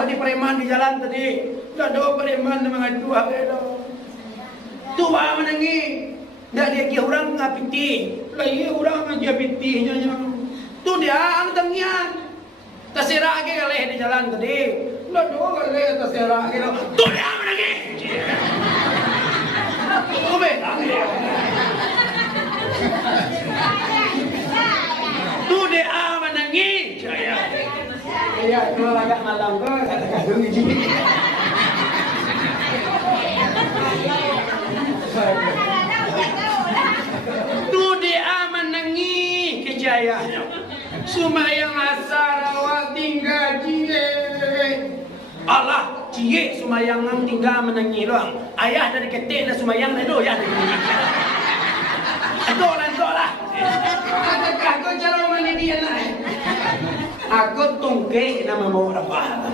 Wah di preman di jalan tadi, ada preman dengan dua belo. Tu bawa menangi, dah dia kira orang ngapiti, lagi orang aja pitinya yang. Tu dia ang tengyan, terserah ke kalih di jalan tadi, ada kalih terserah ke. Tu dia menangi. Tu beda. Tu dia menangi, saya. Ya, itu agak malam tuh, kadang-kadang hiji. Tu dia menangi kejayaan. Sumayang asar awak tinggal cie. Allah, cie sumayang ang tinggal menangi doang. Ayah dari ketik na sumayang na do, ya. Adolah. Adakah kau cara menangi dia nak? Aku tungke nama mau apa?